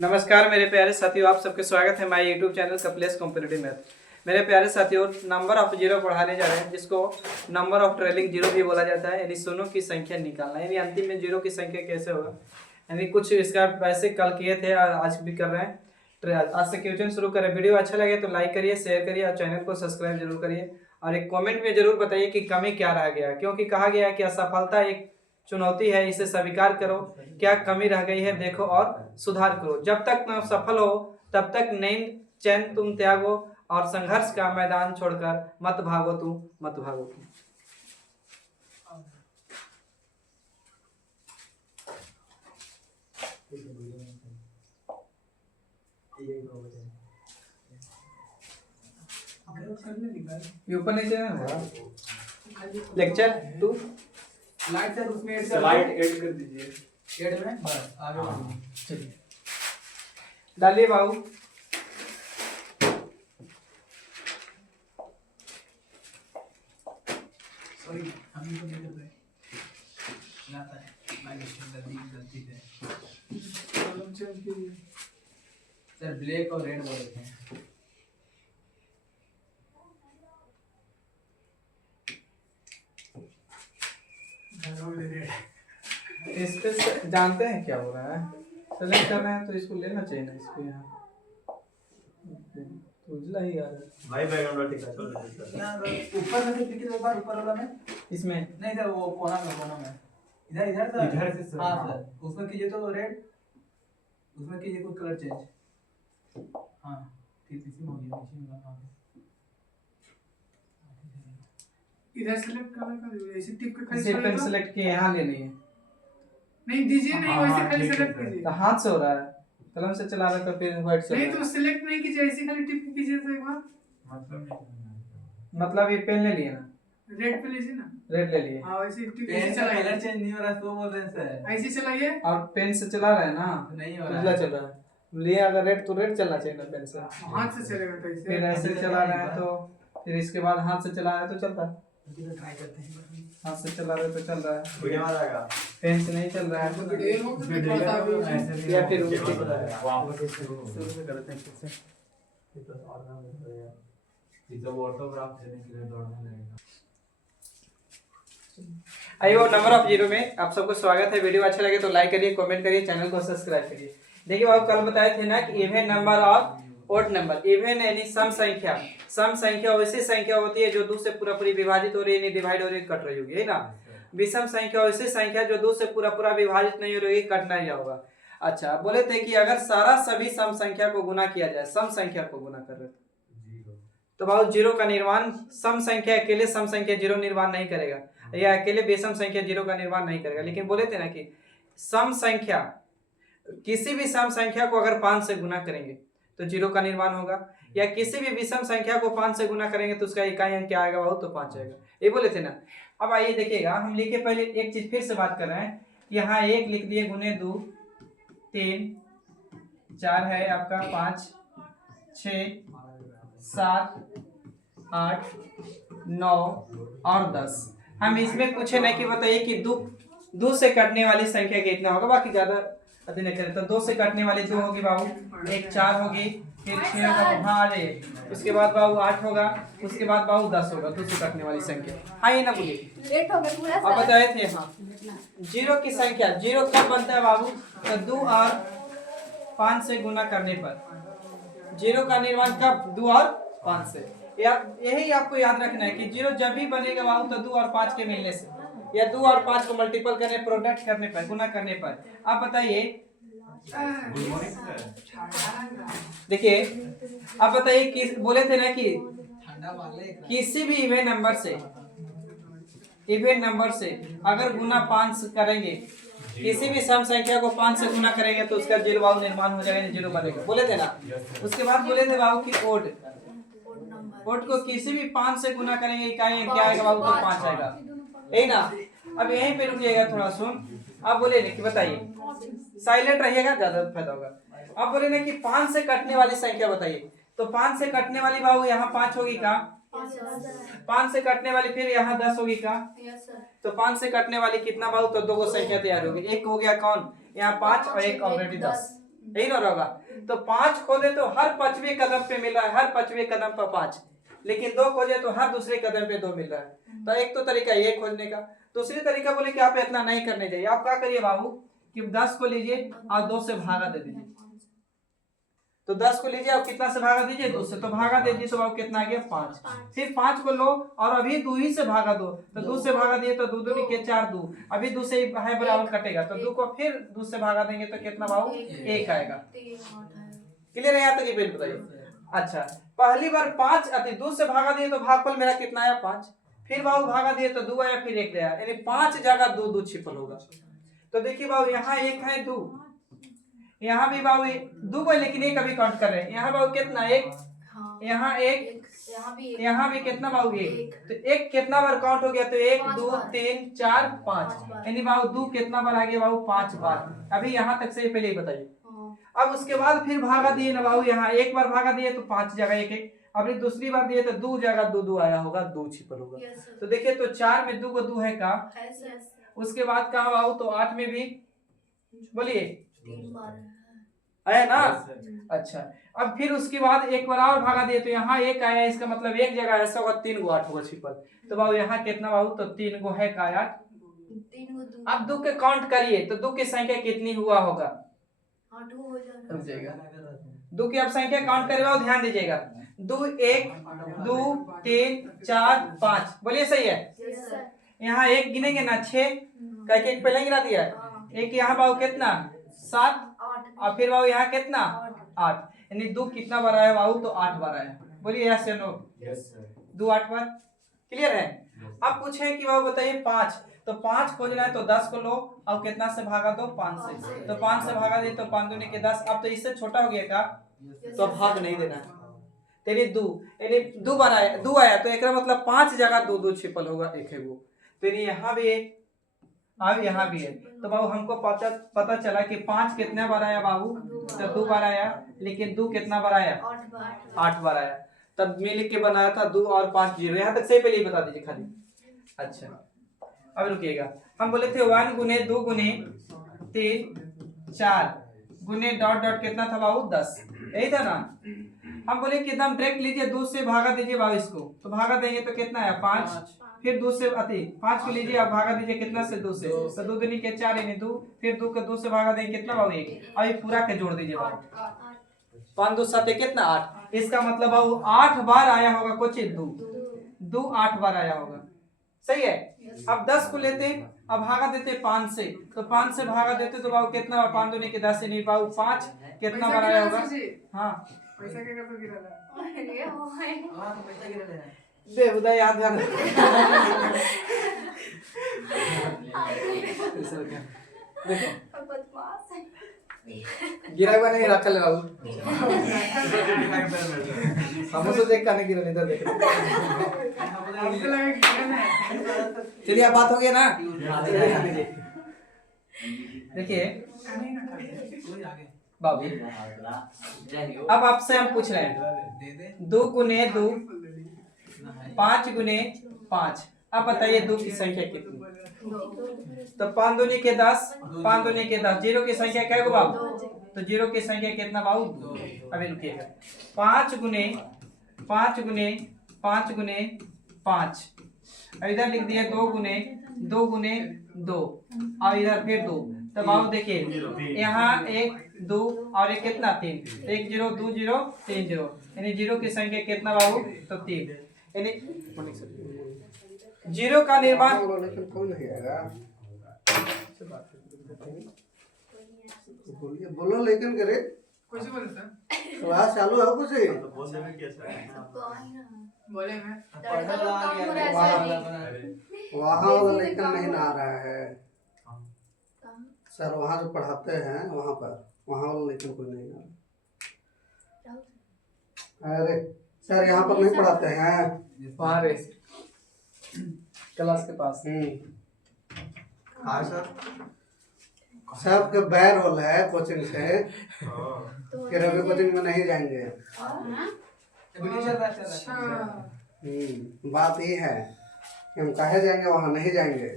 नमस्कार मेरे प्यारे साथियों, आप सबके स्वागत है my YouTube channel Kapilesh competitive math. मेरे प्यारे साथियों, नंबर ऑफ जीरो पढ़ाने जा रहे हैं, जिसको नंबर ऑफ ट्रेलिंग जीरो भी बोला जाता है। यानी शून्यों की संख्या निकालना, यानी अंतिम में जीरो की संख्या कैसे होगा। यानी कुछ इसका वैसे कल किए थे और आज भी कर रहे हैं। आज से क्वेश्चन शुरू करें। वीडियो अच्छा लगे तो लाइक करिए, शेयर करिए और चैनल को सब्सक्राइब जरूर करिए। और एक कॉमेंट में जरूर बताइए कि कमी क्या रह गया, क्योंकि कहा गया है कि असफलता एक चुनौती है, इसे स्वीकार करो। क्या कमी रह गई है देखो और सुधार करो। जब तक न सफल हो तब तक नींद चैन तुम त्यागो, और संघर्ष का मैदान छोड़कर मत भागो तुम, मत भागो तुम। ये ऊपर नीचे है लेक्चर 2 स्लाइड सर, उसमें स्लाइड ऐड कर दीजिए। ऐड में बस आगे बढ़िए। चलिए डालिए बाबू। सॉरी, हम तो नहीं कर रहे लाता है माइनस गलती है कॉलम चेंज कीजिए सर। ब्लैक और रेड बोले थे। इस पे जानते हैं क्या हो रहा है। सेलेक्ट कर रहे हैं तो इसको लेना चाहिए ना, इसको यहाँ तो उजला ही आ रहा है भाई बैकग्राउंड ठीक है, चलो यहाँ ऊपर से क्लिक कीजिए, एक बार ऊपर वाला में। इसमें। नहीं सर, वो कोना में इधर इधर सर, इधर से सर। हाँ सर, उसमें कीजिए तो रेड, उसमें कीजिए कुछ कलर चेंज। हाँ ठीक, इसी में हो गया, इसी में। हाँ इधर सेलेक्ट करना, ऐसे टिप के खाली इसे पेन चलाइए। सेलेक्ट किए यहाँ लेनी है। नहीं दीजिए, नहीं हाँ, वैसे हाँ, खाली ठीक है सेलेक्ट सर। कीजिए। तो हाथ से हो रहा है, कलम से चला रहे तो फिर व्हाइट से हो नहीं रहा तो सिलेक्ट नहीं कीजिए, ऐसे खाली टिप के कीजिए तो एक बार। मतलब है। मतलब ये पेन ले लिए ना, रेड पे लीजिए ना। रेड ले लिए हाँ वैसे टिप पेन ऐसे का कलर चलाइए, चेंज नहीं हो रहा, तो बोल रहे हैं सर। ऐसे चलाइए। और पेन से चला रहे हैं ना, नहीं हो रहा उजला है। चल रहा है। लिए अगर रेड तो रेड चलना चाहिए ना पेन से। हाथ से चलेगा तो फिर ऐसे। ऐसे चला रहे हैं तो फिर इसके बाद हाथ से चला रहे हैं तो चलता है। ट्राई करते हैं। हाथ से चला रहे तो चल रहा है, वीडियो आ जाएगा। पेन से नहीं चल रहा है। वीडियो हो तो दिखाता अभी। या फिर उल्टी वीडियो को आ जाएगा। वहाँ पर शुरू से करते हैं फिर से। ये तो और नाम है यार। ये तो ऑटोग्राफ देने के लिए दौड़ना लगेगा। आई वो नंबर ऑफ जीरो में आप सबको स्वागत है। वीडियो अच्छा लगे तो लाइक करिए, कमेंट करिए, चैनल को सब्सक्राइब करिए। देखिए आप कल बताए थे ना कि इवन नंबर और ओड नंबर। इवन यानी सम संख्या। सम संख्या वैसी संख्या होती है जो दो से पूरा पूरी विभाजित हो रही है, नहीं डिवाइड हो रही है, कट रही होगी, है ना। विषम संख्या वैसी संख्या जो दो से पूरा पूरा विभाजित नहीं हो रही है, कटना ही होगा। अच्छा, बोले थे कि अगर सारा सभी सम संख्या को गुना किया जाए, सम संख्या को गुना कर रहे थे तो बहुत जीरो का निर्माण सम संख्या अकेले सम संख्या जीरो निर्माण नहीं करेगा, या अकेले बेसम संख्या जीरो का निर्माण नहीं करेगा। लेकिन बोले थे ना कि सम संख्या, किसी भी सम संख्या को अगर 5 से गुना करेंगे तो जीरो का निर्माण होगा, या किसी भी विषम संख्या को 5 से गुना करेंगे तो उसका इकाई अंक क्या आएगा, बहुत तो 5 आएगा। ये बोले थे ना। अब आइए देखिएगा, हम लिखे पहले एक चीज फिर से बात कर रहे हैं। यहाँ 1 लिख दिए, गुने 2 3 4 है आपका, 5 6 7 8 9 और 10। हम इसमें पूछे नहीं कि बताइए कि दो से कटने वाली संख्या कितना होगा, बाकी ज्यादा अति नहीं करें तो 2 से कटने वाली 2 होगी बाबू, एक 4 होगी, फिर 6 होगा, हाँ आ जाइए। उसके बाद बाबू 8 होगा, उसके बाद बाबू 10 होगा, 2 से कटने वाली संख्या। हाँ ये ना बोलिए, लेट हो गया पूरा अब बताए थे। हाँ, जीरो की संख्या, जीरो कब बनता है बाबू, तो 2 और 5 से गुना करने पर जीरो का निर्माण कब, 2 और 5 से। यही आपको याद रखना है कि जीरो जब भी बनेगा बाबू तो 2 और 5 के मिलने से, या 2 और 5 को मल्टीपल करने, प्रोडक्ट करने पर, गुना करने पर। आप बताइए, गुड मॉर्निंग सर। देखिए आप बताइए कि बोले थे ना कि ठंडा वाले किसी भी इवन नंबर से अगर गुना 5 करेंगे, किसी भी सम संख्या को 5 से गुना करेंगे तो उसका जीरो बाबू निर्माण हो जाएगा, जीरो बनेगा, बोले थे ना। उसके बाद बोले थे बाबू की ओड को किसी भी 5 से गुना करेंगे, इकाई क्या आएगा बाबू, तो 5 आएगा, यही ना। अब यहीं पे रुकिएगा थोड़ा सुन। अब बोले ना कि बताइए, साइलेंट रहिएगा, ज्यादा फायदा होगा। अब बोले ना कि 5 से कटने वाली संख्या बताइए, तो 5 से कटने वाली बाबू यहाँ 5 होगी का, 5 से कटने वाली फिर यहाँ 10 होगी का, तो 5 से कटने वाली कितना बाबू, तो दो संख्या तैयार होगी। एक हो गया कौन, यहाँ 5 और एक ऑलरेडी 10। यही ना होगा। तो 5 खोदे तो हर 5वें कदम पे मिल रहा है, हर 5वें कदम पर 5, लेकिन 2 खोजे तो हर दूसरे कदम पे 2 मिल रहा है। तो एक तो तरीका ये खोजने का। दूसरी तरीका बोले कि आप इतना नहीं करने चाहिए, आप क्या करिए बाबू कि 10 को लीजिए और 2 से भागा दे दीजिए। तो 10 को लीजिए और कितना से भागा दीजिए, 2 से, तो भागा दे दीजिए तो बाबू कितना आ गया 5। फिर 5 को लो और अभी 2 ही से भागा दो, तो 2 से भागा दिए तो 2 दूनी के 4, 2 अभी 2 से है बराबर कटेगा, तो 2 को फिर 2 से भागा देंगे तो कितना बाबू 1 आएगा। क्लियर है यहाँ तक? ये बिल बताइए। अच्छा, पहली बार 5 अति 2 से भागा दिए तो भागफल मेरा कितना आया 5, फिर बाबू भागा दिए तो 2 आया, फिर 1 गया, यानी 5 जगह 2 2 छिपल होगा। तो देखिए बाबू यहाँ 1 है 2, यहाँ भी बाबू 2 को, लेकिन 1 अभी काउंट कर रहे हैं। यहाँ बाबू कितना 1, यहाँ 1, यहाँ भी कितना बाबू 1, तो 1 कितना बार काउंट हो गया, तो 1 2 3 4 5, यानी बाबू 2 कितना बार आ गया बाबू 5 बार। अभी यहाँ तक से पहले ही बताइए। अब उसके बाद फिर भागा दिए ना बाबू, यहाँ 1 बार भागा दिए तो 5 जगह 1 1, अभी दूसरी बार दिए तो 2 जगह 2 2 आया होगा, 2 छिपल होगा। तो देखिए तो 4 में 2 को 2 है का, उसके बाद कहा बाबू तो 8 में भी बोलिए 3 बार आया ना। अच्छा, अब फिर उसके बाद एक बार और भागा दिए तो यहाँ 1 आया, इसका मतलब 1 जगह ऐसा होगा 3 गो 8 होगा छिपल। तो बाबू यहाँ कितना बाबू, तो 3 गो है का 8। अब 2 के काउंट करिए तो 2 की संख्या कितनी हुआ होगा, 8 हो जाएगा। 2 की अब संख्या काउंट करेगा, ध्यान दीजिएगा। 2 1 2 3 4 5, बोलिए सही है। यहाँ 1 गिनेंगे ना 6 कह के 1 पहले गिरा दिया है। एक यहाँ बाबू कितना 7, और फिर बाबू यहाँ कितना 8, यानी 2 कितना बार आया बाबू, तो 8 बार आया। बोलिए यस या नो? 2 8 बार। क्लियर है? अब पूछे कि बाबू बताइए 5, तो 5 खोजना है तो 10 को लो और कितना से भागा दो 5 से, तो 5 से भागा दे तो 5 दूनी के 10। अब तो इससे छोटा हो गया का, तो भाग नहीं देना, तेरी 2 यानी 2 बार आया, 2 आया तो एक मतलब 5 जगह 2 2 छिपल होगा, एक है वो। फिर यहाँ भी एक, अब यहाँ भी है। तो बाबू हमको पता चला कि 5 कितने बार आया बाबू, तो 2 बार आया, लेकिन 2 कितना बार आया 8 बार आया। तब मिल के बनाया था 2 और 5 0। यहाँ तक सही पहले ही बता दीजिए खाली। अच्छा, अब रुकिएगा, हम बोले थे 1 गुने 2 गुने 3 4 गुने डॉट डॉट कितना था बाबू 10, यही था ना। हम बोले कि एकदम डायरेक्ट लीजिए, 2 से भागा दीजिए बाबू इसको, तो भागा देंगे तो कितना है 5, फिर 2 से अति 5 को लीजिए, आप भागा दीजिए कितना से 2 से, तो 2 दूनी के 4 यानी 2, फिर 2 को 2 से भागा देंगे कितना बाबू 1, अब ये पूरा के जोड़ दीजिए बाबू 5 2 7 कितना 8, इसका मतलब बाबू 8 बार आया होगा कुछ 2 8 बार आया होगा। सही है? अब 10 को लेते अब भागा देते 5 से, तो 5 से भागा देते तो बाबू कितना 5 दूनी के 10 नहीं बाबू 5 कितना बार आया होगा। हाँ पैसा क्या करते गिरा था? हां तो पैसा गिरा ले बेहुदा याद ध्यान देखो गिरा हुआ नहीं रखा ले बाबू, हम तो देख का नहीं गिरा, इधर देख। आपको लगा कि गिरा है? चलिए अब बात हो गया ना। देखिए कोई आगे बाबू, अब आपसे हम पूछ रहे हैं दे दे 2 गुने 2 5 गुने 5, अब बताइए 2 की संख्या कितनी, तो 5 दूनी के 10 5 दूनी के 10, 0 की संख्या क्या है बाबू, तो 0 की संख्या कितना बाबू 2। अभी रुकिएगा, 5 गुने 5 गुने 5 गुने 5, इधर लिख दिया 2 गुने 2 गुने 2, और इधर फिर 2, तो बाबू देखिए यहाँ 1 2 और एक कितना 3, 1 0 2 0 3 0, यानी 0 की संख्या कितना बाबू, तो 3, यानी 0 का निर्माण बोलो लेकिन करे कुछ बोले सर? क्लास चालू है कुछ बोले मैं पढ़ने लगा गया वहाँ वाला लेकिन नहीं ना आ रहा है सर, वहाँ जो पढ़ाते हैं वहाँ पर वहाँ वाला लेकिन कोई नहीं आ रहा। अरे सर यहाँ पर नहीं पढ़ाते हैं, वहाँ रे क्लास के पास। हाँ सर, सबके बैर रोल है कोचिंग से कि रवि कोचिंग में नहीं जाएंगे। वीडियो चल रहा है अच्छा बात ये है कि हम काहे जाएंगे वहाँ नहीं जाएंगे।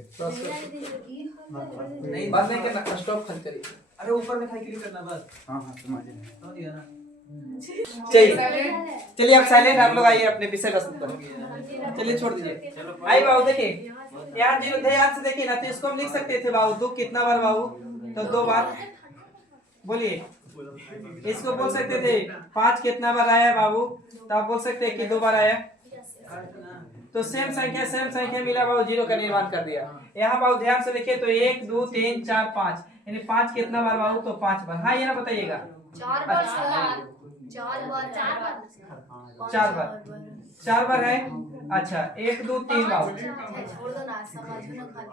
नहीं बंद नहीं करना, स्टॉप खल करिए। अरे ऊपर में खाली क्लिक करना बस। हाँ समझ गए। तो दिया ना। चलिए अब साइलेंट आप लोग आइए अपने पीछे रस्ते पर। चलिए छोड़ दीजिए। आइए बाबू देखिए यहाँ जीरो ध्यान से देखिए ना, तो इसको हम लिख सकते थे बाबू दो कितना बार बाबू, तो 2 बार बोलिए। इसको बोल सकते थे 5 कितना बार आया बाबू, तो आप बोल सकते हैं कि 2 बार आया। तो सेम संख्या मिला बाबू, जीरो का निर्माण कर दिया। यहाँ बाबू ध्यान से देखिए तो 1 2 3 4 5 यानी 5 कितना बार बाबू, तो 5 बार। हाँ ये ना बताइएगा 4 बार सर, 4 4 बार है। अच्छा 1 2 3 बाबू। छोड़ दो ना, समझो ना खाली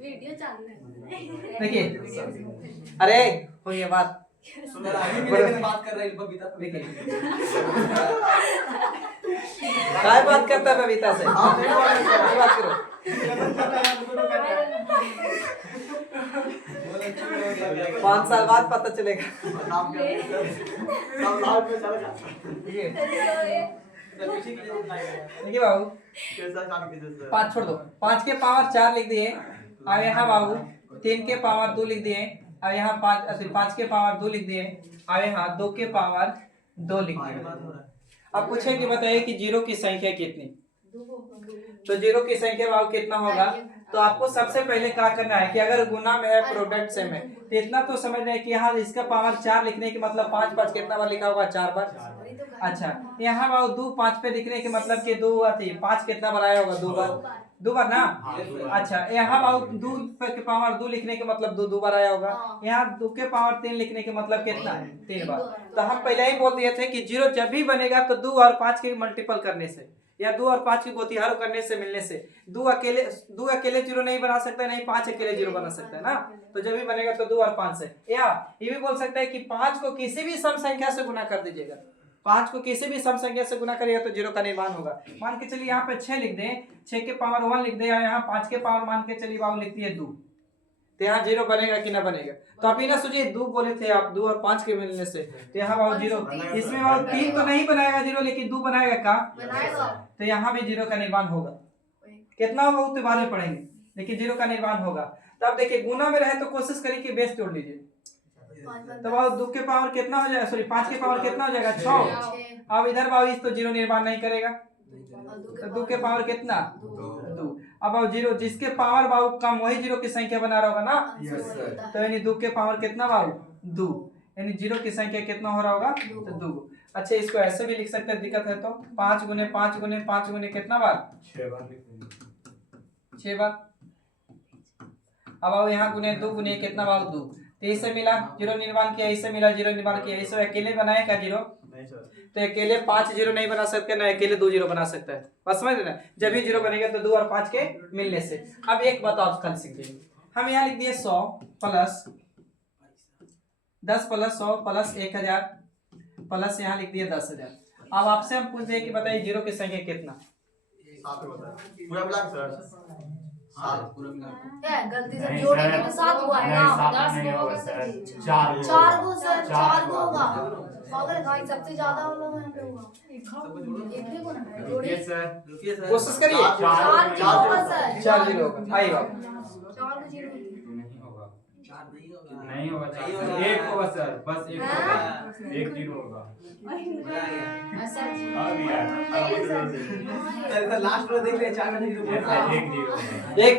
वीडियो चालू है। देखिए अरे हो ये बात बात कर रहे हैं बबीता। देखिए काय बात करता है बबीता से, काय बात करो। 5 साल बाद पता चलेगा। देखिए बाबू 5 छोड़ दो, 5 के पावर 4 लिख दिए। अब यहाँ बाबू 3 के पावर 2 लिख दिए। अब यहाँ 5 के पावर 2 लिख दिए। अब यहाँ 2 के पावर 2 लिख दिए। अब पूछे कि बताइए कि जीरो की संख्या कितनी, तो जीरो की संख्या बाबू कितना होगा। तो आपको सबसे पहले क्या करना है कि अगर गुना में है प्रोडक्ट से में, तो इतना तो समझ रहे हैं कि यहाँ इसका पावर 4 लिखने के मतलब 5 कितना बार लिखा होगा, 4 बार। अच्छा यहाँ बाबू 2 5 पे लिखने के मतलब कि 2 आती है, 5 कितना बार आया होगा, 2 बार ना। अच्छा यहाँ बाबू 2 के पावर 2 लिखने के मतलब 2 बार आया होगा। यहाँ 2 के पावर 3 लिखने के मतलब कितना है, 3 बार। तो हम पहले ही बोल दिए थे कि जीरो जब भी बनेगा तो 2 और 5 के मल्टीपल करने से या 2 और 5 की गोतिहार करने से मिलने से। 2 अकेले जीरो नहीं बना सकता, नहीं 5 अकेले जीरो बना सकता है ना। तो जब भी बनेगा तो 2 और 5 से। या ये भी बोल सकता है कि 5 को किसी भी सम संख्या से गुना कर दीजिएगा, 5 को किसी भी सम संख्या से गुना करिएगा तो जीरो का निर्माण होगा। मान के चलिए यहाँ पे 6 लिख दें, 6 के पावर 1 लिख दें, यहाँ 5 के पावर मान के चलिए बाबू लिखती है 2, तो यहाँ जीरो बनेगा कि ना बनेगा। तो आप ये ना सोचिए 2 बोले थे आप, 2 और 5 के मिलने से, तो यहाँ बाबू जीरो, इसमें बाबू 3 तो नहीं बनाएगा जीरो, लेकिन 2 बनाएगा का, तो यहाँ भी जीरो का निर्माण होगा। कितना होगा वो तो बाद में पढ़ेंगे, लेकिन जीरो का निर्माण होगा। तो आप देखिए गुना में रहे तो कोशिश करिए कि बेस जोड़ लीजिए। तो बाबू 2 के पावर कितना हो जाएगा, सॉरी 5 के पावर कितना हो जाएगा, 6। अब इधर बाबू इस तो जीरो निर्माण नहीं करेगा, तो 2 के पावर कितना, 2। अब बाबू जीरो जिसके पावर बाबू कम वही जीरो की संख्या बना रहा होगा ना। तो यानी 2 के पावर कितना बाबू, 2, यानी जीरो की संख्या कितना हो रहा होगा, तो 2। अच्छा इसको ऐसे भी लिख सकते हैं, दिक्कत है तो 5 गुने 5 गुने 5 गुने कितना बार, 6 बार। 6 बार। अब बाबू यहाँ गुने 2 गुने कितना बाबू, 2। तो इससे मिला जीरो निर्माण किया, इससे मिला जीरो निर्माण किया। इसे अकेले बनाए क्या जीरो, तो अकेले 5 जीरो नहीं बना सकते ना, अकेले 2 जीरो बना सकता है। बस समझ रहे ना, जब भी जीरो बनेगा तो 2 और 5 के मिलने से। अब एक बात आप कल सीखेंगे, हम यहाँ लिख दिए 100 प्लस 10 प्लस 100 प्लस 1000 प्लस यहाँ लिख दिए 10,000। अब आपसे हम पूछते हैं कि बताइए जीरो की संख्या कितना, पूरा मिला के सर 7 पूरा मिला के। गलती से जोड़ेंगे तो 7 हुआ है ना, 10 को होगा सर, 4 को सर, 4 को होगा। पागल भाई सबसे ज्यादा हम लोग यहाँ पे होगा, एक भी को ना जोड़िए सर। कोशिश करिए। 4 जीरो होगा सर, 4 जीरो होगा। आइए बाबू 4 को जीरो नहीं होगा, 1 होगा सर, बस 1 होगा, 1 जीरो होगा। सर लास्ट में देख रहे 4 जीरो Yes, sir, 1 जीरो होगा। एक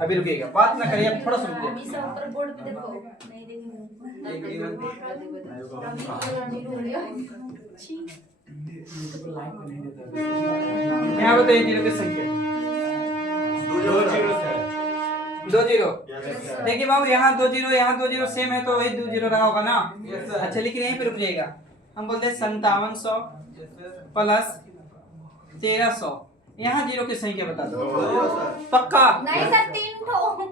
अभी रुकिएगा, बात ना करिए, अब थोड़ा सुनिए। अभी सब ऊपर बोर्ड पे देखो, नहीं देखेंगे यहाँ बताइए जीरो की संख्या, 2 zero sir. 2 zero. Yes sir. देखिए बाबू यहाँ 2 जीरो, यहाँ 2 जीरो सेम है तो वही 2 जीरो रहा होगा ना। अच्छा लेकिन यहीं पे रुक जाएगा, हम बोलते हैं 5700 प्लस 1300, यहाँ जीरो की संख्या बता दो पक्का। नहीं सर, 3 ठो होगा,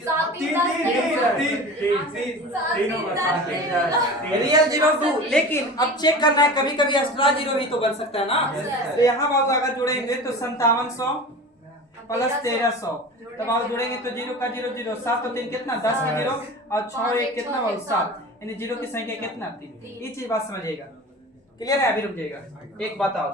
7 3 10 रियल जीरो 2, लेकिन अब चेक करना है कभी कभी एक्स्ट्रा जीरो भी तो बन सकता है ना। तो यहाँ बाबू अगर जोड़ेंगे तो 5700 प्लस 1300, तब बाबू जोड़ेंगे तो जीरो का जीरो जीरो, 7 और 3 कितना, 10 का जीरो, और 6 1 कितना बाबू 7, यानी जीरो की संख्या कितना, 3। ये चीज बात समझिएगा, क्लियर है। अभी रुक जाएगा, एक बात और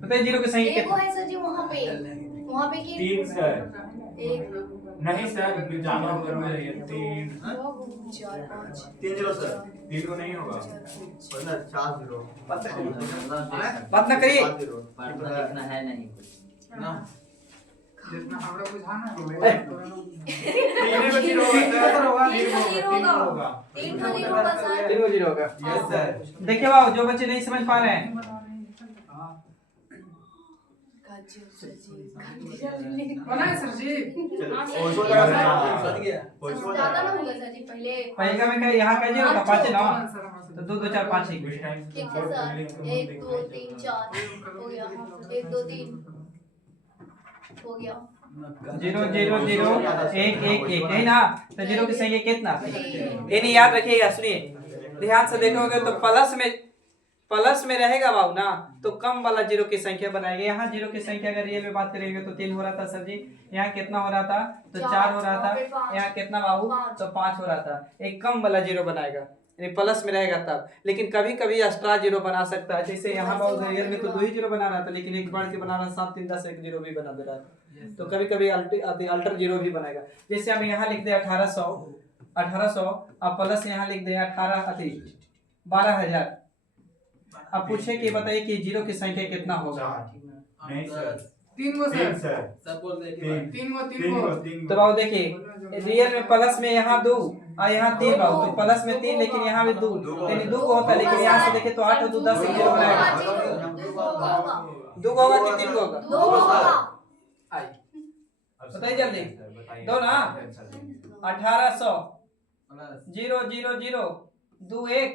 बताइए जीरो की संख्या एक वो कितना? है सर जी वहाँ पे की 3 सर। एक नहीं सर, जानो करो ये 3 4 5 3 0 सर 3 को नहीं होगा। 4 0 बात ना करिए। 5 0 लिखना है नहीं ना जितना हमरा बुझाना तीन को जीरो होगा सर। तीन का जीरो होगा सर। तीन को जीरो होगा। Yes sir. देखिए बाबू, जो बच्चे नहीं समझ पा रहे हैं, बना है सर जी। ज्यादा ना होगा सर जी पहले। पहले का में क्या यहाँ का जीरो था 5 ना, तो 2 2 4 5 ठीक है सर, 1 2 3 4 हो गया, 1 2 3 हो गया। 0 0 0 1 1 1 है ना, तो जीरो की संख्या कितना? ये नहीं याद रखिएगा, सुनिए ध्यान से देखोगे तो प्लस में रहेगा बाबू ना, तो कम वाला जीरो की संख्या बनाएंगे। यहाँ जीरो की संख्या अगर रियल में बात करेंगे तो 3 हो रहा था सर जी, यहाँ कितना हो रहा था? तो 4 हो रहा था, यहाँ कितना बाबू? तो 5 हो रहा था। एक कम वाला जीरो बनाएगा, यानी प्लस में रहेगा तब। लेकिन कभी कभी एक्स्ट्रा जीरो बना सकता है, जैसे यहाँ बाबू रियल में तो 2 ही जीरो बना रहा था, लेकिन एक बढ़ के बना रहा 7 3 10 एक जीरो भी बना दे रहा था, तो कभी कभी अल्टर जीरो भी बनाएगा। जैसे हम यहाँ लिख दे 1800 अब प्लस यहाँ लिख दे 12,000। अब पूछे कि बताइए कि जीरो की संख्या कितना होगा? नहीं सर। 3 को सर। सब बोल दे 3 को तो बाबू देखिए रियल में प्लस में यहाँ 2 और यहाँ 3 बाबू, तो प्लस में 3 लेकिन यहाँ भी 2, यानी 2 को होता है, लेकिन यहाँ से देखिए तो 8 और 2 10 से जीरो बनाएगा। 2 को होगा कि 3 को होगा? 2 होगा। बताइए जल्दी। 2 ना, 1800 0 0 0 2 1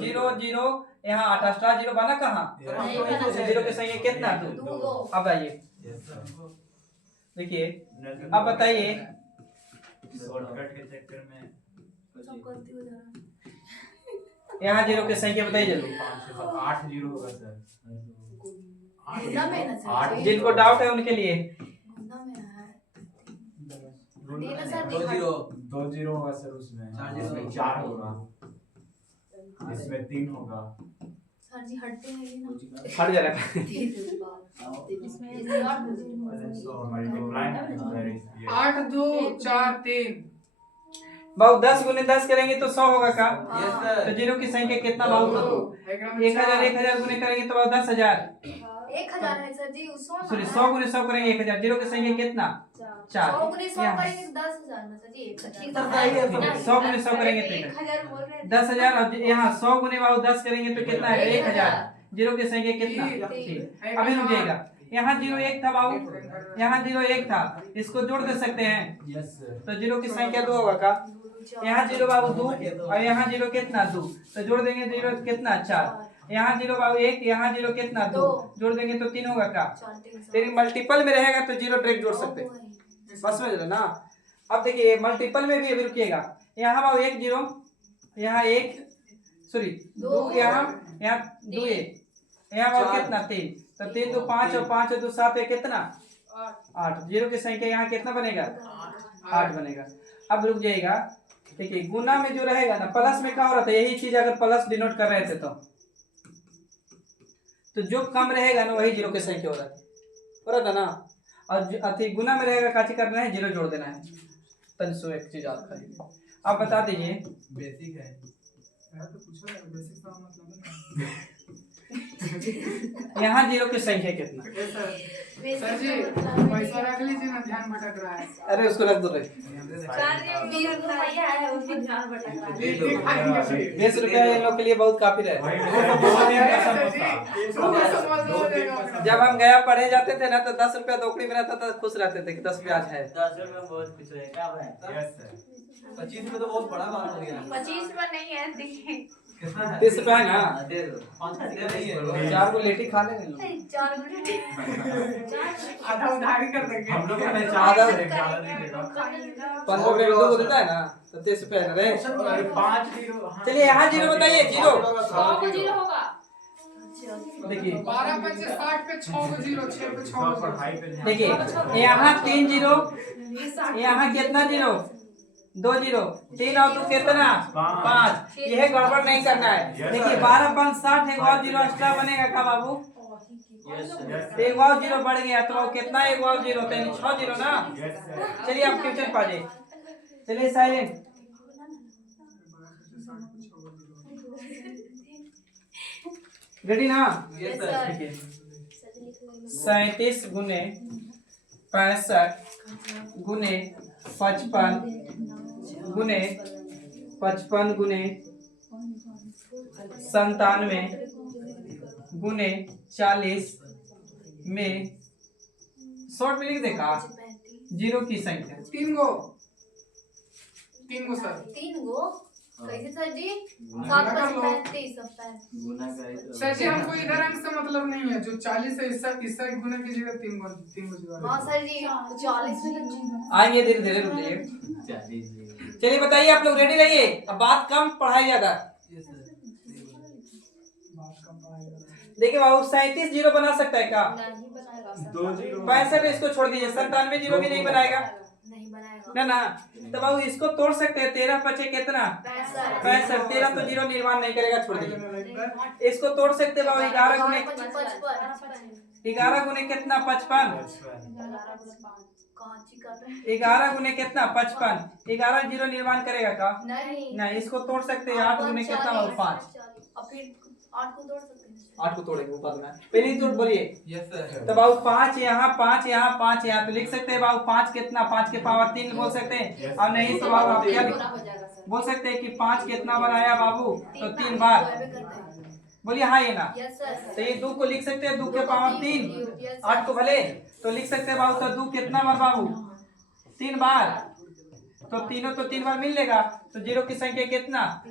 0 0, यहाँ 8 एक्स्ट्रा जीरो बना कहाँ? जीरो की संख्या कितना? 2। अब आइए देखिए, अब बताइए शॉर्टकट के चक्कर में यहाँ जीरो की संख्या बताइए जल्दी। 8 जीरो होगा सर। गुना में ना सर। जिनको डाउट है उनके लिए गुना में है। सर 2 जीरो होगा सर, उसमें 4 होगा, इसमें 3 होगा। सर जी हटते हैं ये ना। हट जा रहा है। इसमें 8 2 4 3 बाबू 10 गुने 10 करेंगे तो 100 होगा का? तो जीरो की संख्या कितना बाबू? 1000 गुने करेंगे तो 10,000। 1000 है सर जी। सॉरी 100 गुने 100 करेंगे 1000। जीरो की संख्या कितना? 4। 100 गुने 100 करेंगे तो 10,000 ना सर जी। ठीक है 100 गुने 100 करेंगे तो 1000 बोल रहे हैं। 10,000। अब यहाँ 100 गुने बाबू 10 करेंगे तो कितना है? 1000। जीरो की संख्या कितना? 3। अभी रुक जाएगा, यहाँ 0 1 था बाबू, यहाँ 0 1 था, इसको जोड़ दे सकते हैं। तो जीरो की संख्या 2 होगा का? यहाँ 0 बाबू 2 और यहाँ 0 कितना? 2, तो जोड़ देंगे 0 कितना? 4। यहाँ 0 बाबू 1, यहाँ 0 कितना? 2, जोड़ देंगे तो 3 होगा का? तेरी मल्टीपल में रहेगा तो जीरो डायरेक्ट जोड़ सकते हैं, बस समझ रहे ना। अब देखिए मल्टीपल में भी अभी रुकिएगा, यहाँ बाबू 1 0, यहाँ 1 सॉरी 2, यहाँ 2 1, यहाँ बाबू कितना? 3, तो 3 2 5 और 5 और 2 7 है कितना? 8। जीरो की संख्या यहाँ कितना बनेगा? 8 बनेगा। अब रुक जाएगा, देखिए गुना में जो रहेगा ना, प्लस में क्या हो रहा था? यही चीज अगर प्लस डिनोट कर रहे थे तो जो कम रहेगा ना वही जीरो की संख्या हो रहा था ना। और अति गुना में रहेगा काची करना है? जीरो जोड़ देना है। तनसो एक चीज आप खाली आप बता दीजिए। बेसिक है तो पूछो ना, बेसिक का मतलब है। यहाँ जीरो की संख्या कितना? सर जी पैसा रख लीजिए ना, ध्यान भटक रहा है। अरे उसको रख दो रे। 20 रुपया है, उसमें ध्यान भटक रहा है। 20 रुपया इन लोग के लिए बहुत काफी रहे। जब हम गया पढ़े जाते थे ना तो 10 रुपया दोपड़ी में रहता था, खुश रहते थे कि 10 ब्याज है। 10 रुपए में बहुत कुछ है क्या भाई? 25 में तो बहुत बड़ा बात हो गया। 25 में नहीं है, देखिए कितना है? 30 रुपया है ना, दे दो। 5 नहीं है। 4 को लेटी खा लेंगे लोग। 4 गुने आधा उधारी कर देंगे। हम लोग ने आधा 15 रुपये में 2 को देता है ना, तो 30 रुपया है ना रे। 5 जीरो। चलिए यहाँ जीरो बताइए। जीरो 100 को 0 होगा। देखिए 12 5 60 पे 6 को 0, 6 पे 6 को 0। देखिए यहाँ 3 जीरो, यहाँ कितना जीरो? 2 जीरो, 3 और 2 कितना 5। यह गड़बड़ नहीं करना है। देखिए 12 5 60, एक और जीरो एक्स्ट्रा बनेगा का बाबू, एक और जीरो बढ़ गया तो कितना, एक और जीरो तो 6 जीरो ना। चलिए आप क्वेश्चन पाजे, चलिए साइलेंट। रेडी ना? Yes sir. 37 गुने 65 गुने 55 गुने 55 गुने 97 गुने 40 में शॉर्ट में लिख देगा जीरो की संख्या। 3 गो सर। 3 गो कैसे सर जी? 7 5 35 सर जी हमको इधर अंक से मतलब नहीं है, जो 40 है इससे गुना कीजिएगा 3 गो जीरो। हाँ सर जी 40 में तो आएंगे धीरे धीरे, रुकिए। चलिए बताइए आप लोग रेडी रहिए, अब बात कम पढ़ाई ज्यादा। देखिए बाबू 37 जीरो बना सकता है क्या? नहीं बनाएगा सर। 2 जीरो 65 इसको छोड़ दीजिए, 97 जीरो भी नहीं बनाएगा नहीं बनाएगा ना ना। तो बाबू इसको तोड़ सकते हैं, 13 5 कितना 65, 13 तो जीरो निर्माण नहीं करेगा, छोड़ दीजिए। इसको तोड़ सकते हैं बाबू 11 गुने 11 गुने कितना 55, 11 गुने कितना 55, 11 जीरो निर्माण करेगा का नहीं। इसको तोड़ सकते हैं 8 गुने कितना बाबू 5, और फिर 8 को तोड़ सकते हैं। 8 को तोड़ेंगे ऊपर में, पहले ही तोड़ बोलिए। Yes sir. तो बाबू 5 यहाँ 5 यहाँ 5 यहाँ, तो लिख सकते हैं बाबू 5 कितना, 5 के पावर 3 बोल सकते हैं। और नहीं तो बाबू आप क्या बोल सकते हैं कि 5 कितना बार आया बाबू, तो 3 बार बोलिए हाँ ये ना। तो ये 2 को लिख सकते हैं 2 के पावर 3, 8 को भले तो लिख सकते हैं बाबू। तो 2 कितना बार बाबू 3 बार, तो तीनों तो 3 बार मिल लेगा, तो जीरो की संख्या कितना,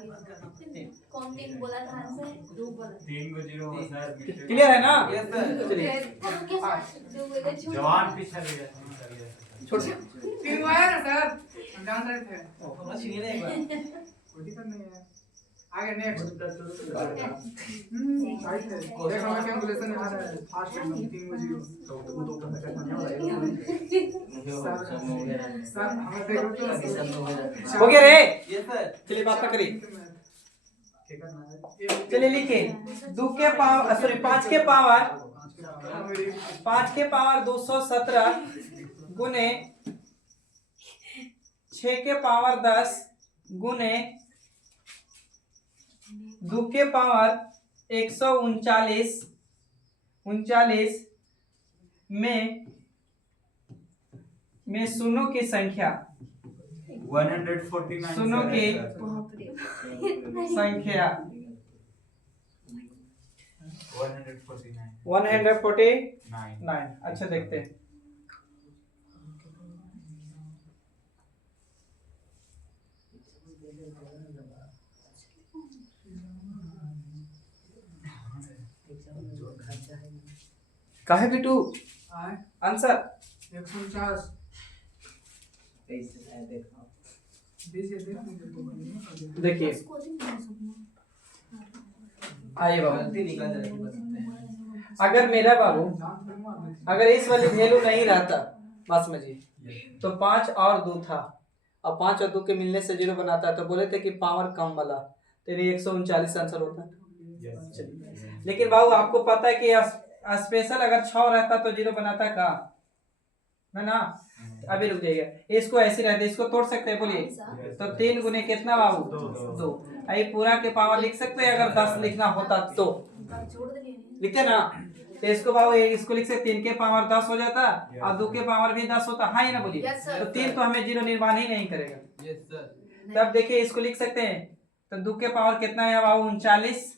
कौन 3 बोला था हमसे? 2 बोला। 3 को जीरो सर। क्लियर है ना? Yes sir. चलिए जवान पीछे ले गया। छोड़ 3 गो आया ना सर, हम जान रहे थे। समझ नहीं ना एक बार। कोई दिक्कत नहीं है। आगे नेक्स्ट राइट है। देखो हमारा कैलकुलेशन आ रहा है फास्ट एकदम 3 गो जीरो। सर हमें देखो हो गया रे। Yes sir. चलिए बात करिए, चलिए लिखिए 2 के पावर सॉरी 5 के पावर 217 गुने 6 के पावर 10 गुने 2 के पावर 139 में शून्यों की संख्या, 149 शून्यों की संख्या 149। अच्छा देखते हैं। काहे बिटू आंसर 149 देखिए, आइए बाबू, गलती निकल जाती है बस सकते हैं। अगर मेरा बाबू अगर इस वाली वैल्यू नहीं रहता, बात समझिए, तो 5 और 2 था, और 5 और 2 के मिलने से जीरो बनाता है, तो बोले थे कि पावर कम वाला, तेरी 139 आंसर होता। चलिए, लेकिन बाबू आपको पता है कि स्पेशल अगर 6 रहता तो जीरो बनाता का है ना। अभी रुक जाइएगा, इसको ऐसे रहते, इसको तोड़ सकते हैं, बोलिए। तो 3 गुने कितना बाबू 2। अभी पूरा के पावर लिख सकते हैं, अगर 10 लिखना होता तो लिखते ना। तो इसको बाबू इसको लिख सकते, 3 के पावर 10 हो जाता और 2 के पावर भी 10 होता, हाँ ही ना बोलिए। तो 3 तो हमें जीरो निर्माण ही नहीं करेगा। Yes sir. तब देखिए इसको लिख सकते हैं, तो 2 के पावर कितना है बाबू 39,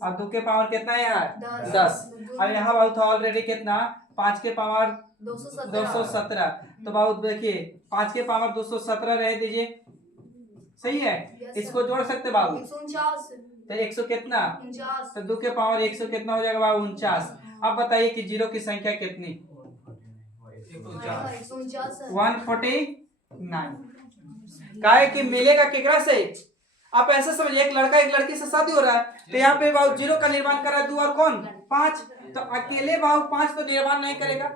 और 2 के पावर कितना है यहाँ 10। अब यहाँ बाबू था ऑलरेडी कितना 5 के पावर 217। तो बाबू देखिए 5 के पावर 217 रह दीजिए, सही है। इसको जोड़ सकते बाबू, 149 तो 100 कितना, 49 तो 2 के पावर 100 कितना हो जाएगा बाबू 49। अब बताइए कि जीरो की संख्या कितनी, 149। काहे कि मिलेगा केकरा से, आप ऐसे समझिए, एक लड़का एक लड़की से शादी हो रहा है, तो यहाँ पे बाबू जीरो का निर्माण कर रहा है 2 और कौन 5, तो अकेले बाबू 5 तो निर्माण नहीं करेगा।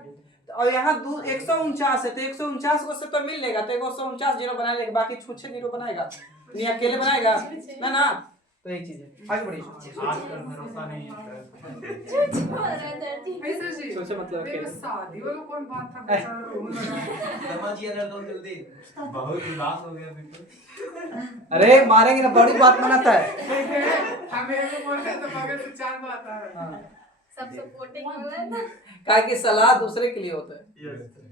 तो और यहाँ 149 है तो 149 को से तो मिल लेगा, तो 149 जीरो बना लेगा, बाकी छुच्छे जीरो बनाएगा नहीं, अकेले बनाएगा ना ना। तो एक चीज है, आगे बढ़िए। आजकल भरोसा नहीं है सर। ऐसे जी सोचे मतलब मेरे अकेले। शादी वाला कौन बात था बेचारा रोने लगा। समझिए ना तो जल्दी। बहुत उदास हो गया बिल्कुल। अरे मारेंगे ना, बड़ी बात बनाता है। हमें एक बोलते हैं तो बगल से चार बात आ रहा है। सब सपोर्टिंग हो रहा है ना। कहा कि सलाह दूसरे के लिए होता है।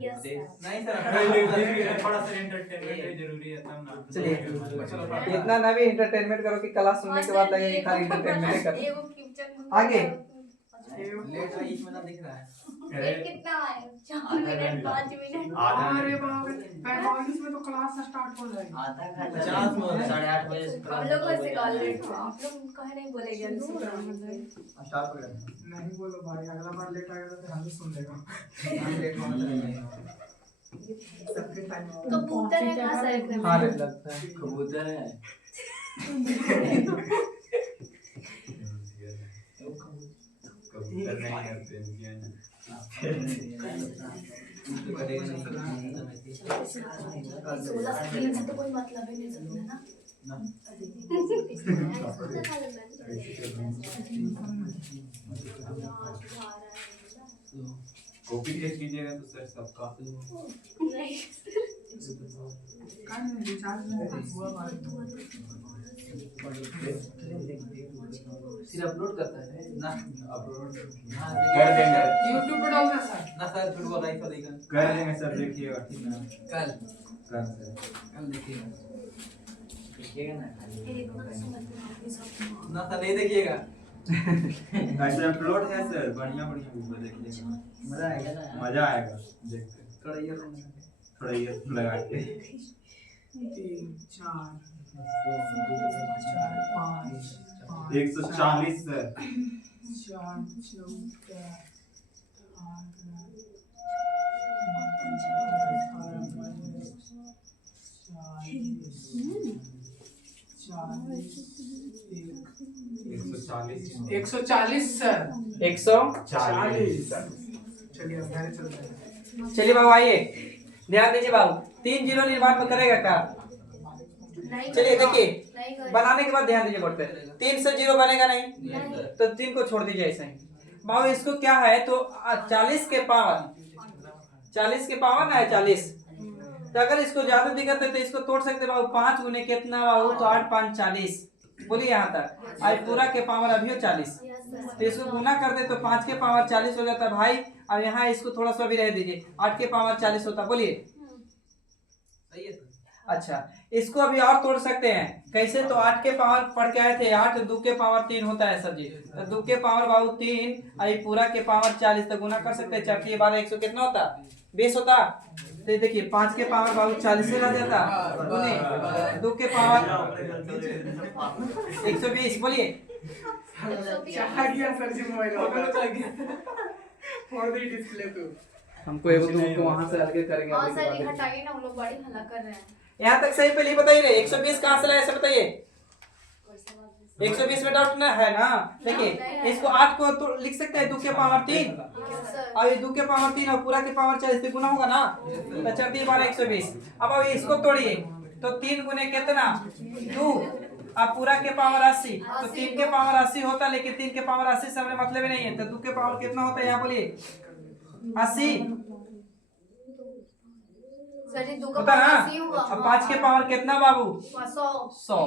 यस नहीं सर थोड़ा सा एंटरटेनमेंट जरूरी है तब ना। चलिए इतना ना भी एंटरटेनमेंट करो कि क्लास सुनने के बाद लगे कि खाली एंटरटेनमेंट कर। एगो किचन आगे। लेट है इसमें ना दिख रहा है। लेट कितना है? 4 मिनट 5 मिनट। अरे बाप रे 45 में तो क्लास स्टार्ट हो जाएगी। आधा घंटा 50 में 8:30 बजे से हम लोग को सिखा लेट हुआ। आप लोग कहे नहीं बोलेगे अनसुन। स्टार्ट हो गया। नहीं बोलो भाई, अगला बार लेट आएगा तो हम भी सुन लेगा। हम लेट होने लगे। सबके टाइम कबूतर है कहाँ से रखने हाँ में? लगता है कबूतर है। कबूतर नहीं है पेंजियन। सोलह स्क्रीन से तो कोई मतलब ही नहीं समझा ना। कॉपी पेस्ट कीजिएगा तो सर सबका। कान रिचार्ज नहीं हुआ भाई। फिर अपलोड करता है ना अपलोड कर देंगे YouTube पे डालना सर। ना सर फिर वो लाइव देगा। कर देंगे सर, देखिएगा ठीक ना। कल कर सर। कल देखिएगा। देखिएगा ना ना ना सर नहीं देखिएगा। ऐसे अपलोड है सर, बढ़िया बढ़िया वीडियो देखिएगा, मजा आएगा ना। मजा आएगा देखते। थोड़ा ये थोड़ा ये लगा के 3 4 5 140 सर। 4 14 140 सर। 140। चलिए अब घर चलते हैं। चलिए बाबू आइए, ध्यान दीजिए बाबू, 3 जीरो निर्माण में करेगा क्या? चलिए देखिए बनाने के बाद ध्यान दीजिए बोर्ड पे, 3 से जीरो बनेगा नहीं तो 3 को छोड़ दीजिए ऐसे ही। बाबू इसको क्या है तो 40 के पावर ना है 40, तो अगर इसको ज्यादा दिक्कत है तो इसको तोड़ सकते बाबू। 5 गुने कितना बाबू, तो 8 5 40। बोलिए यहाँ तक आज पूरा के पावर अभी 40, तो इसको गुना कर दे तो 5 के पावर 40 हो जाता है भाई। अब यहाँ इसको थोड़ा सा भी रह दीजिए, 8 के पावर 40 होता। बोलिए सही है सर। अच्छा, इसको अभी और तोड़ सकते हैं कैसे, तो 8 के पावर पढ़ के आए थे, 8 2 के पावर 3 होता है सर जी, तो 2 के पावर बाबू 3 अभी पूरा के पावर 40, तो गुना कर सकते हैं। 4 के 12 100 कितना होता, 20 होता। तो देखिए 5 के पावर बाबू 40 से रह जाता, 2 के पावर 120। बोलिए चाह गया सर जी मोबाइल फोड़ दी डिस्प्ले पे। हमको एगो तुमको वहां से अलग करेंगे। हाँ सर ये हटाइए ना, हम लोग बड़ी हल्ला कर रहे हैं। यहाँ तक सही पहले बताइए, 120 कहाँ से लाए ऐसे बताइए। 120 में डाउट ना है ना। देखिए इसको 8 को तो लिख सकते हैं 2 के पावर 3, और ये 2 के पावर 3 और पूरा के पावर 40 से गुना होगा ना, तो 4 3 12 120। अब अभी इसको तोड़िए तो 3 गुने कितना 2, अब पूरा के पावर 80, तो 3 के पावर 80 होता, लेकिन 3 के पावर 80 से हमें मतलब ही नहीं है, तो 2 के पावर कितना होता है यहाँ बोलिए 80 सर जी 2 का होता ना। 80 होगा। अब 5 के पावर कितना बाबू 100। 100।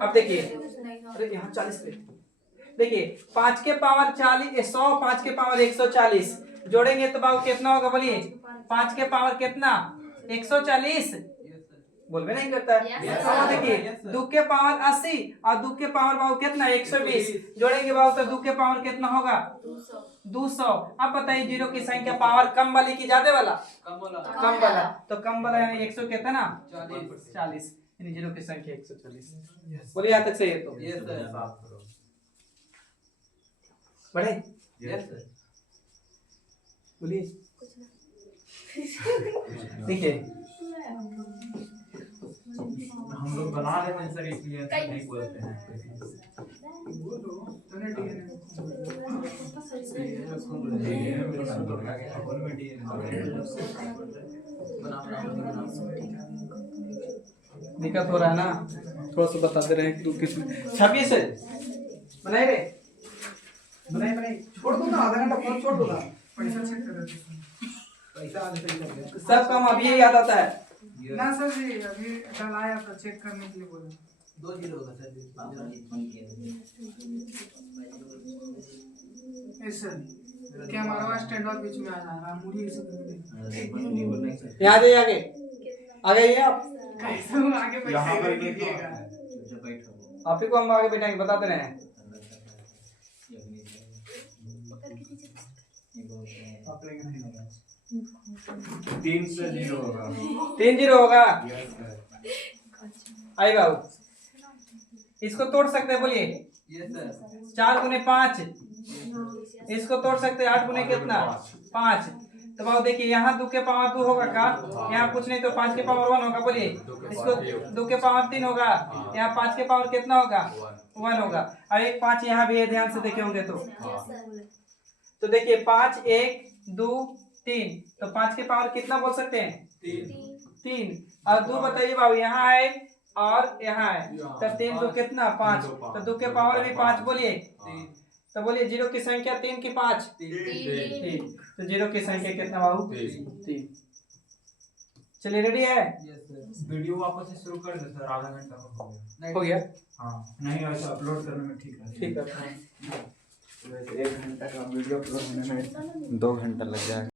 अब देखिए अरे यहाँ 40 पे देखिए 5 के पावर 40 100, 5 के पावर 140 जोड़ेंगे तो बाबू कितना होगा बोलिए। 5 के पावर कितना 140, बोलबे नहीं करता है। अब देखिए 2 के पावर 80 और 2 के पावर बाबू कितना 120, जोड़ेंगे बाबू तो 2 के पावर कितना होगा 200। अब बताइए जीरो की संख्या पावर कम वाली की ज्यादा वाला, कम वाला, तो कम वाला यानी 100 कितना 40, यानी जीरो की संख्या 140। बोलिए यहाँ तक सही है तो यस सर। बढ़े यस सर। बोलिए। देखिए हम लोग बना लेते हैं सर, इसलिए नहीं बोलते हैं। दिक्कत हो रहा है ना, थोड़ा सा बताते रहे कि तू किस 26 बनाए रे, बनाए छोड़ दो ना, आधा घंटा फोन छोड़ दो ना। पैसा चेक कर रहे थे पैसा आने से ही कर दे। सब काम अभी ही याद आता है। ना सर जी, अभी कल आया तो चेक करने के लिए बोला। 2 0 होगा सर जी। सर क्या हमारा स्टैंड ऑफ बीच में आ जा रहा, मुझे इसे यहाँ जाइए आगे, आ गए आप, कैसे हूँ आगे बैठे देखिएगा। आप ही को हम आगे बैठाएंगे, बताते रहे हैं। 3-0 होगा। 3-0 होगा। Yes sir. आई बाबू, इसको तोड़ सकते हैं, बोलिए। Yes sir. 4 गुने 5, इसको तोड़ सकते हैं 8 गुने कितना 5। तो बाबू देखिए, यहाँ 2 के पावर 2 होगा का, यहाँ कुछ नहीं तो 5 के पावर 1 होगा, बोलिए। इसको 2 के पावर 3 होगा, यहाँ 5 के पावर कितना होगा 1 होगा। अब एक 5 यहाँ भी है, ध्यान से देखे होंगे तो देखिए 5 1 2 3, तो 5 के पावर कितना बोल सकते हैं 3। और 2 बताइए बाबू, यहाँ है और यहाँ है, तो 3 2 कितना 5, तो 2 के पावर भी 5, बोलिए। तो बोलिए 0 की संख्या 3 की 5, 3। तो 0 की संख्या कितना बाबू 3। चलिए रेडी है, वीडियो वापस से शुरू कर दे सर, आधा घंटा हो गया। हाँ नहीं, ऐसा अपलोड करने में ठीक है। ठीक है। 1 घंटा का वीडियो अपलोड होने में 2 घंटा लग जाएगा।